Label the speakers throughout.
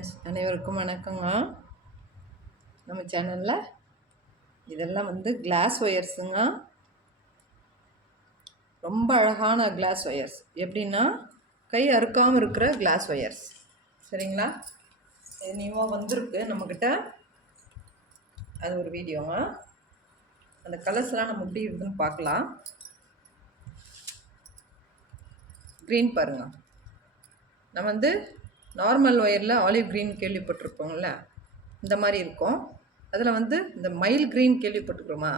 Speaker 1: Friends அனைவருக்கும் வணக்கங்க. நம்ம சேனலில் இதெல்லாம் வந்து கிளாஸ் ஒயர்ஸுங்க ரொம்ப அழகான கிளாஸ் ஒயர்ஸ் எப்படின்னா கை அறுக்காமல் இருக்கிற கிளாஸ் ஒயர்ஸ் சரிங்களா? இது நியூவாக வந்திருக்கு. நம்மக்கிட்ட அது ஒரு வீடியோங்க. அந்த கலர்ஸ்லாம் நம்ம எப்படி இருக்குதுன்னு பார்க்கலாம். க்ரீன் பாருங்கள் நம்ம வந்து நார்மல் ஒயரில் ஆலிவ் க்ரீன் கேள்விப்பட்டிருப்போம்ல இந்த மாதிரி இருக்கும். அதில் வந்து இந்த மயில் க்ரீன் கேள்விப்பட்டிருக்கிறோமா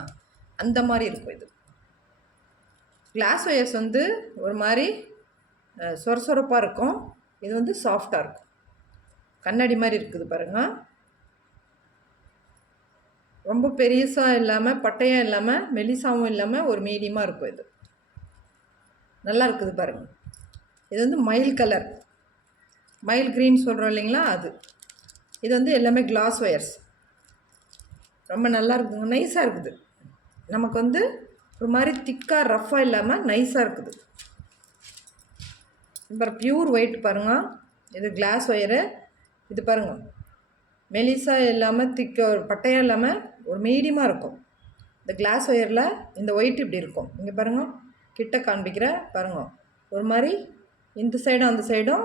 Speaker 1: அந்த மாதிரி இருக்கும் இது. கிளாஸ் ஒயர்ஸ் வந்து ஒரு மாதிரி சொர சொரசொரப்பாக இருக்கும். இது வந்து சாஃப்டாக இருக்கும். கண்ணாடி மாதிரி இருக்குது பாருங்கள் ரொம்ப பெரியசாக இல்லாமல் பட்டையாக இல்லாமல் மெலிசாவும் இல்லாமல் ஒரு மீடியமாக இருக்கும் இது. நல்லா இருக்குது பாருங்கள் இது வந்து மயில் கலர். மயில் க்ரீன் சொல்கிறோம் இல்லைங்களா? அது. இது வந்து எல்லாமே கிளாஸ் ஒயர்ஸ் ரொம்ப நல்லா இருக்குதுங்க நைஸாக இருக்குது. நமக்கு வந்து ஒரு மாதிரி திக்காக ரஃப்பாக இல்லாமல் நைஸாக இருக்குது. அப்புறம் ப்யூர் ஒயிட் பாருங்கள் இது கிளாஸ் ஒயரு இது பாருங்கள் மெலிசா இல்லாமல் திக்க ஒரு பட்டையாக இல்லாமல் ஒரு மீடியமாக இருக்கும். இந்த கிளாஸ் ஒயரில் இந்த ஒயிட் இப்படி இருக்கும். இங்கே பாருங்கள் கிட்ட காண்பிக்கிற பாருங்கள் ஒரு மாதிரி இந்த சைடும் அந்த சைடும்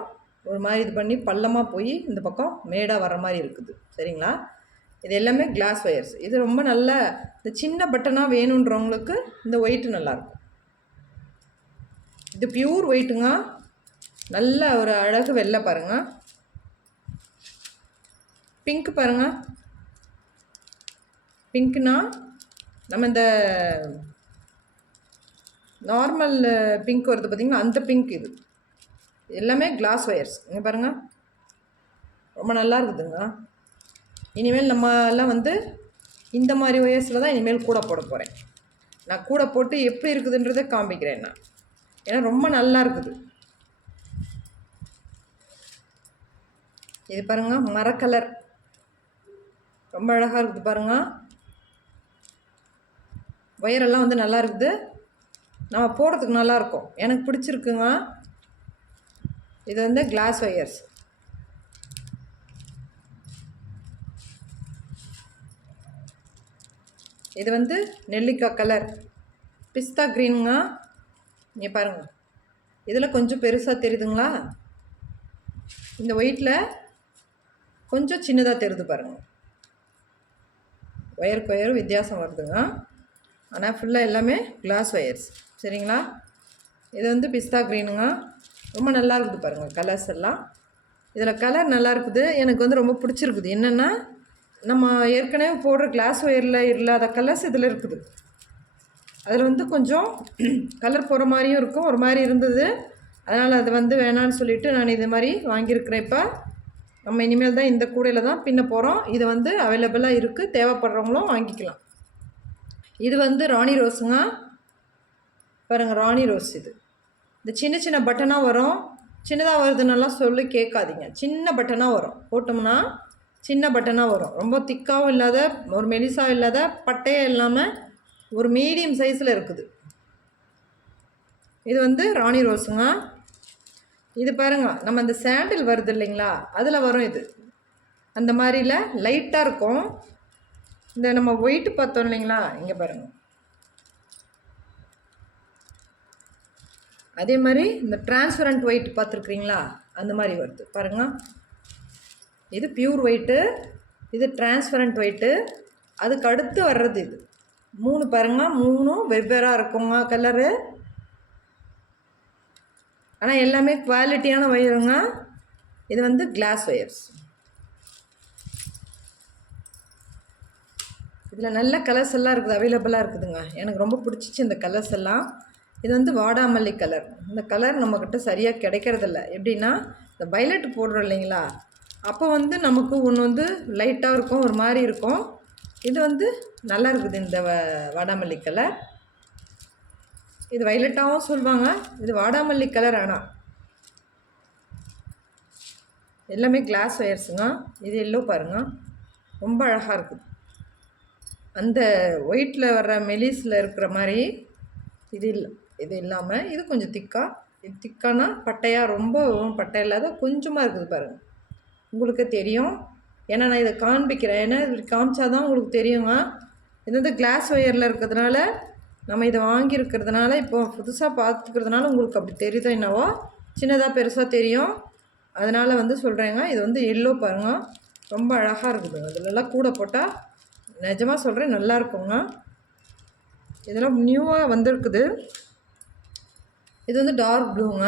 Speaker 1: ஒரு மாதிரி இது பண்ணி பள்ளமாக போய் இந்த பக்கம் மேடாக வர மாதிரி இருக்குது. சரிங்களா? இது எல்லாமே கிளாஸ் ஒயர்ஸ் இது ரொம்ப நல்ல இந்த சின்ன பட்டனாக வேணுன்றவங்களுக்கு இந்த ஒயிட்டு நல்லாயிருக்கும் இது பியூர் ஒயிட்டுங்க நல்ல ஒரு அழகு வெள்ளை பாருங்கள் பிங்க் பாருங்கள் பிங்க்னா நம்ம இந்த நார்மல் பிங்க் வருது பார்த்திங்கன்னா அந்த பிங்க் இது. எல்லாமே கிளாஸ் ஒயர்ஸ் இங்கே பாருங்கள் ரொம்ப நல்லா இருக்குதுங்க. இனிமேல் நம்ம எல்லாம் வந்து இந்த மாதிரி ஒயர்ஸில் தான் இனிமேல் கூட போட போகிறேன் நான் கூட போட்டு எப்படி இருக்குதுன்றதை காமிக்கிறேன் நான். ஏன்னா ரொம்ப நல்லா இருக்குது. இது பாருங்க மரக்கலர் ரொம்ப அழகாக இருக்குது பாருங்க. ஒயரெல்லாம் வந்து நல்லா இருக்குது. நம்ம போடுறதுக்கு நல்லாயிருக்கும் எனக்கு பிடிச்சிருக்குங்க. இது வந்து கிளாஸ் ஒயர்ஸ் இது வந்து நெல்லிக்காய் கலர் பிஸ்தா க்ரீனுங்க இங்கே பாருங்கள் இதில் கொஞ்சம் பெருசாக தெரியுதுங்களா? இந்த ஒயிட்டில் கொஞ்சம் சின்னதாக தெரியுது பாருங்கள் ஒயருக்கு ஒயர் வித்தியாசம் வருதுங்க. ஆனால் ஃபுல்லாக எல்லாமே கிளாஸ் ஒயர்ஸ் சரிங்களா? இது வந்து பிஸ்தா க்ரீனுங்க ரொம்ப நல்லா இருக்குது பாருங்கள் கலர்ஸ் எல்லாம். இதில் கலர் நல்லா இருக்குது. எனக்கு வந்து ரொம்ப பிடிச்சிருக்குது. என்னென்னா நம்ம ஏற்கனவே போடுற கிளாஸ் ஒயரில் இல்லாத கலர்ஸ் இதில் இருக்குது. அதில் வந்து கொஞ்சம் கலர் போகிற மாதிரியும் இருக்கும் ஒரு மாதிரி இருந்தது. அதனால் அது வந்து வேணான்னு சொல்லிவிட்டு நான் இது மாதிரி வாங்கியிருக்கிறேன் இப்போ. நம்ம இனிமேல் தான் இந்த கூடையில் தான் பின்ன போகிறோம் இது வந்து அவைலபிளாக இருக்குது தேவைப்படுறவங்களும் வாங்கிக்கலாம். இது வந்து ராணி ரோஸுங்க. பாருங்கள் ராணி ரோஸ் இது. இந்த சின்ன சின்ன பட்டனாக வரும். சின்னதாக வருதுன்னெல்லாம் சொல்லி கேட்காதீங்க. சின்ன பட்டனாக வரும். போட்டோம்னா சின்ன பட்டனாக வரும். ரொம்ப திக்காகவும் இல்லாத ஒரு மெலிசாகவும் இல்லாத பட்டையும் இல்லாமல் ஒரு மீடியம் சைஸில் இருக்குது. இது வந்து ராணி ரோஸுங்க. இது பாருங்க. நம்ம அந்த சாண்டில் வருது இல்லைங்களா? அதில் வரும் இது. அந்த மாதிரியில் லைட்டாக இருக்கும். இந்த நம்ம ஒயிட் பார்த்தோம் இல்லைங்களா? இங்கே பாருங்கள் அதே மாதிரி இந்த டிரான்ஸ்பரண்ட் ஒயிட் பார்த்துருக்குறீங்களா? அந்த மாதிரி வருது. பாருங்கள் இது பியூர் ஒயிட்டு இது டிரான்ஸ்பரண்ட் ஒயிட்டு அதுக்கு அடுத்து வர்றது இது. மூணு பாருங்க. மூணும் வெவ்வேறாக இருக்குங்க கலரு ஆனால் எல்லாமே குவாலிட்டியான ஒயருங்க இது வந்து கிளாஸ் ஒயர்ஸ் இதில் நல்ல கலர்ஸ் எல்லாம் இருக்குது. அவைலபிளாக இருக்குதுங்க. எனக்கு ரொம்ப பிடிச்சிச்சு இந்த கலர்ஸ் எல்லாம். இது வந்து வாடாமல்லி கலர் இந்த கலர் நம்மக்கிட்ட சரியாக கிடைக்கிறதில்ல. எப்படின்னா இந்த பைலட் போடுறோம் இல்லைங்களா? அப்போ வந்து நமக்கு ஒன்று வந்து லைட்டாக இருக்கும் ஒரு மாதிரி இருக்கும். இது வந்து நல்லா இருக்குது இந்த வ வாடாமல்லி கலர் இது வைலட்டாகவும் சொல்லுவாங்க இது வாடாமல்லி கலர் ஆனால் எல்லாமே கிளாஸ் ஒயர்ஸுங்க இது எல்லோ பாருங்க. ரொம்ப அழகாக இருக்குது. அந்த ஒயிட்டில் வர்ற மெலிஸில் இருக்கிற மாதிரி இது இல்லை. இது இல்லாமல் இது கொஞ்சம் திக்காக இது திக்கானா? பட்டையாக ரொம்ப பட்டை இல்லாத கொஞ்சமாக இருக்குது பாருங்கள் உங்களுக்கு தெரியும். ஏன்னா நான் இதை காண்பிக்கிறேன். ஏன்னா இது காமிச்சா தான் உங்களுக்கு தெரியுங்க. இது வந்து கிளாஸ் ஒயரில் இருக்கிறதுனால நம்ம இதை வாங்கியிருக்கிறதுனால இப்போ புதுசாக பார்த்துக்கிறதுனால உங்களுக்கு அப்படி தெரியுதோ என்னவோ? சின்னதாக பெருசாக தெரியும். அதனால் வந்து சொல்கிறேங்க இது வந்து எல்லோ பாருங்க. ரொம்ப அழகாக இருக்குதுங்க இதுலலாம் கூட போட்டால் நிஜமாக சொல்கிறேன் நல்லா இருக்குங்க. இதெல்லாம் நியூவாக வந்திருக்குது. இது வந்து டார்க் ப்ளூங்க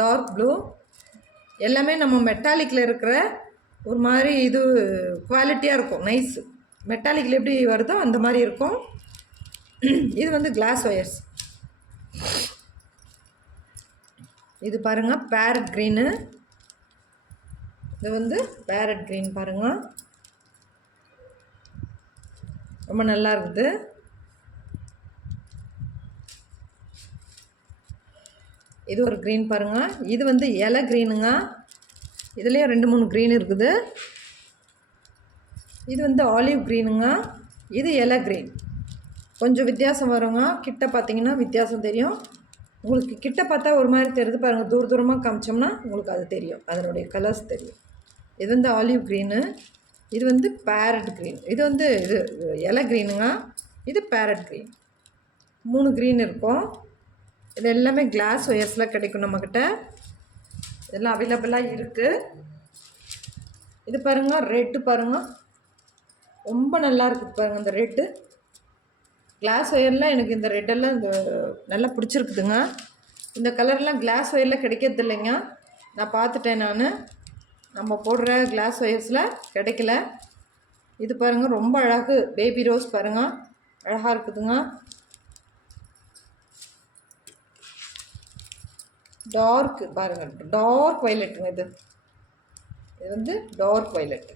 Speaker 1: டார்க் ப்ளூ எல்லாமே நம்ம மெட்டாலிக்கில் இருக்கிற ஒரு மாதிரி இது குவாலிட்டியாக இருக்கும். நைஸ் மெட்டாலிக்கில் எப்படி வருதோ அந்த மாதிரி இருக்கும். இது வந்து கிளாஸ் ஒயர்ஸ் இது பாருங்கள் பேரட் க்ரீனு இது வந்து பேரட் க்ரீன் பாருங்கள் ரொம்ப நல்லா இருக்குது. இது ஒரு க்ரீன் பாருங்கள் இது வந்து இலை க்ரீனுங்க இதுலேயும் ரெண்டு மூணு க்ரீன் இருக்குது. இது வந்து ஆலிவ் க்ரீனுங்க இது இலை க்ரீன் கொஞ்சம் வித்தியாசம் வருங்க. கிட்ட பார்த்தீங்கன்னா வித்தியாசம் தெரியும். உங்களுக்கு கிட்ட பார்த்தா ஒரு மாதிரி தெரியுது பாருங்கள் தூர தூரமாக காமிச்சோம்னா உங்களுக்கு அது தெரியும். அதனுடைய கலர்ஸ் தெரியும். இது வந்து ஆலிவ் க்ரீனு இது வந்து பேரட் க்ரீன் இது வந்து இது இலை க்ரீனுங்க இது பேரட் க்ரீன் மூணு க்ரீன் இருக்கும். இது எல்லாமே கிளாஸ் ஒயர்ஸில் கிடைக்கும் நம்மக்கிட்ட இதெல்லாம் அவைலபிளாக இருக்குது இது பாருங்கள் ரெட்டு பாருங்கள் ரொம்ப நல்லா இருக்குது பாருங்கள் இந்த ரெட்டு கிளாஸ் ஒயர்லாம் எனக்கு இந்த ரெட்டெல்லாம் இந்த நல்லா பிடிச்சிருக்குதுங்க. இந்த கலர்லாம் கிளாஸ் ஒயரில் கிடைக்கிறது இல்லைங்க. நான் பார்த்துட்டேன் நான். நம்ம போடுற கிளாஸ் ஒயர்ஸில் கிடைக்கல. இது பாருங்கள் ரொம்ப அழகு. பேபி ரோஸ் பாருங்கள் அழகாக இருக்குதுங்க. டார்க்கு பாருங்கள் டார்க் வைலட்டுங்க இது. இது வந்து டார்க் வைலட்டு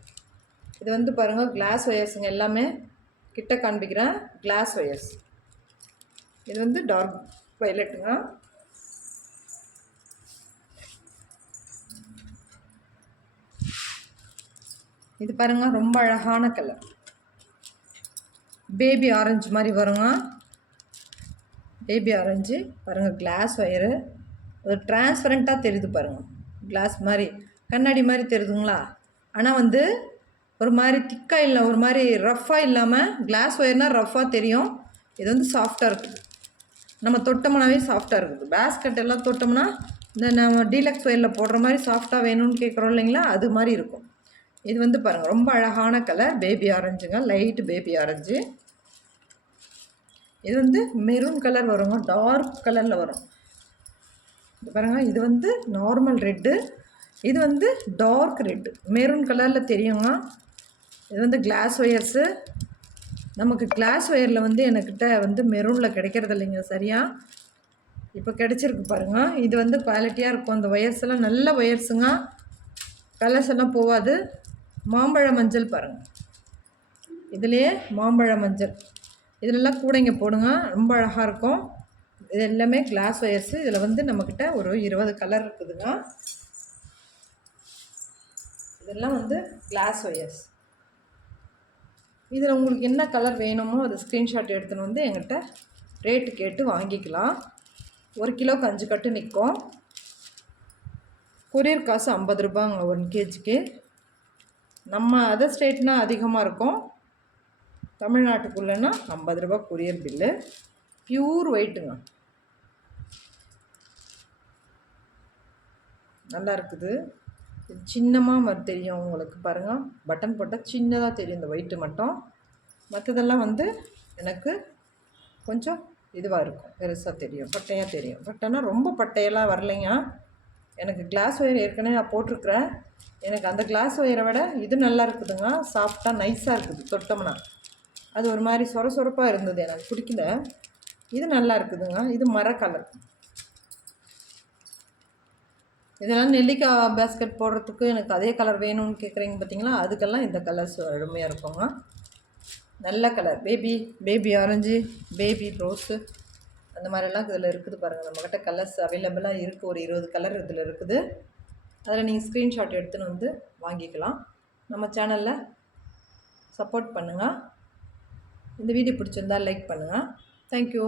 Speaker 1: இது வந்து பாருங்கள் கிளாஸ் ஒயர்ஸுங்க எல்லாமே கிட்ட காண்பிக்கிறேன் கிளாஸ் ஒயர்ஸ் இது வந்து டார்க் வைலட்டுங்க இது பாருங்க ரொம்ப அழகான கலர் பேபி ஆரஞ்சு மாதிரி வருங்க. பேபி ஆரஞ்சு பாருங்கள் கிளாஸ் ஒயரு அது டிரான்ஸ்பரண்ட்டாக தெரியுது பாருங்கள் கிளாஸ் மாதிரி. கண்ணாடி மாதிரி தெரியுதுங்களா? ஆனால் வந்து ஒரு மாதிரி திக்காக இல்லை ஒரு மாதிரி ரஃப்பாக இல்லாமல் கிளாஸ் ஒயர்னால் ரஃப்பாக தெரியும். இது வந்து சாஃப்டாக இருக்குது நம்ம தொட்டோம்னாவே சாஃப்டாக இருக்குது. பேஸ்கட் எல்லாம் தொட்டோம்னா இந்த நம்ம டீலக்ஸ் ஒயரில் போடுற மாதிரி சாஃப்டாக வேணும்னு கேட்குறோம் இல்லைங்களா? அது மாதிரி இருக்கும். இது வந்து பாருங்கள் ரொம்ப அழகான கலர் பேபி ஆரஞ்சுங்க லைட் பேபி ஆரஞ்சு இது வந்து மெரூன் கலர் வருங்க டார்க் கலரில் வரும். பாருங்கள் இது வந்து நார்மல் ரெட்டு இது வந்து டார்க் ரெட்டு மெரூன் கலரில் தெரியுங்க இது வந்து கிளாஸ் ஒயர்ஸு நமக்கு கிளாஸ் ஒயரில் வந்து என்கிட்ட வந்து மெரூனில் கிடைக்கிறது இல்லைங்க சரியா? இப்போ கிடச்சிருக்கு பாருங்கள் இது வந்து குவாலிட்டியாக இருக்கும். அந்த ஒயர்ஸ் எல்லாம் நல்ல ஒயர்ஸுங்க கலர்ஸ் எல்லாம் போகாது. மாம்பழ மஞ்சள் பாருங்கள் இதுலேயே மாம்பழ மஞ்சள். இதிலெல்லாம் கூடைங்க போடுங்க. ரொம்ப அழகாக இருக்கும். இது எல்லாமே கிளாஸ் ஒயர்ஸு இதில் வந்து நம்மக்கிட்ட ஒரு இருபது கலர் இருக்குதுங்க. இதெல்லாம் வந்து கிளாஸ் ஒயர்ஸ் இதில் உங்களுக்கு என்ன கலர் வேணுமோ அதை ஸ்க்ரீன்ஷாட் எடுத்துன்னு வந்து எங்கிட்ட ரேட்டு கேட்டு வாங்கிக்கலாம். ஒரு கிலோ கஞ்சு கட்டு நிற்கும் கொரியர் காசு ஐம்பது ரூபாங்க ஒன் கேஜிக்கு. நம்ம அதர் ஸ்டேட்னால் அதிகமாக இருக்கும். தமிழ்நாட்டுக்குள்ளேன்னா ஐம்பது ரூபா கொரியர் பில்லு ப்யூர் ஒயிட்டுங்க நல்லா இருக்குது சின்னமாக தெரியும் உங்களுக்கு பாருங்கள் பட்டன் போட்டால் சின்னதாக தெரியும் இந்த ஒயிட்டு மட்டும். மற்றதெல்லாம் வந்து எனக்கு கொஞ்சம் இதுவாக இருக்கும். பெருசாக தெரியும். பட்டையாக தெரியும். பட்டைனா ரொம்ப பட்டையெல்லாம் வரலைங்க. எனக்கு கிளாஸ் ஒயர் ஏற்கனவே நான் போட்டிருக்கிறேன். எனக்கு அந்த கிளாஸ் ஒயரை விட இது நல்லா இருக்குதுங்க சாஃப்டாக நைஸாக இருக்குது. தொட்டோம்னா. அது ஒரு மாதிரி சொர சொரப்பாக இருந்தது. எனக்கு பிடிக்கல. இது நல்லா இருக்குதுங்க இது மர கலர் இதெல்லாம் நெல்லிக்காய் பேஸ்கெட் போடுறதுக்கு எனக்கு அதே கலர் வேணும்னு கேட்குறீங்க பார்த்தீங்களா அதுக்கெல்லாம் இந்த கலர்ஸ் அருமையாக இருக்குங்க. நல்ல colour baby baby orange baby rose அந்த மாதிரிலாம் இதில் இருக்குது பாருங்கள் நம்மக்கிட்ட கலர்ஸ் அவைலபிளாக இருக்குது ஒரு இருபது கலர் இதில் இருக்குது. அதில் நீங்கள் ஸ்க்ரீன்ஷாட் எடுத்துன்னு வந்து வாங்கிக்கலாம். நம்ம சேனலில் சப்போர்ட் பண்ணுங்கள் இந்த வீடியோ பிடிச்சிருந்தால் லைக் பண்ணுங்கள் தேங்க்யூ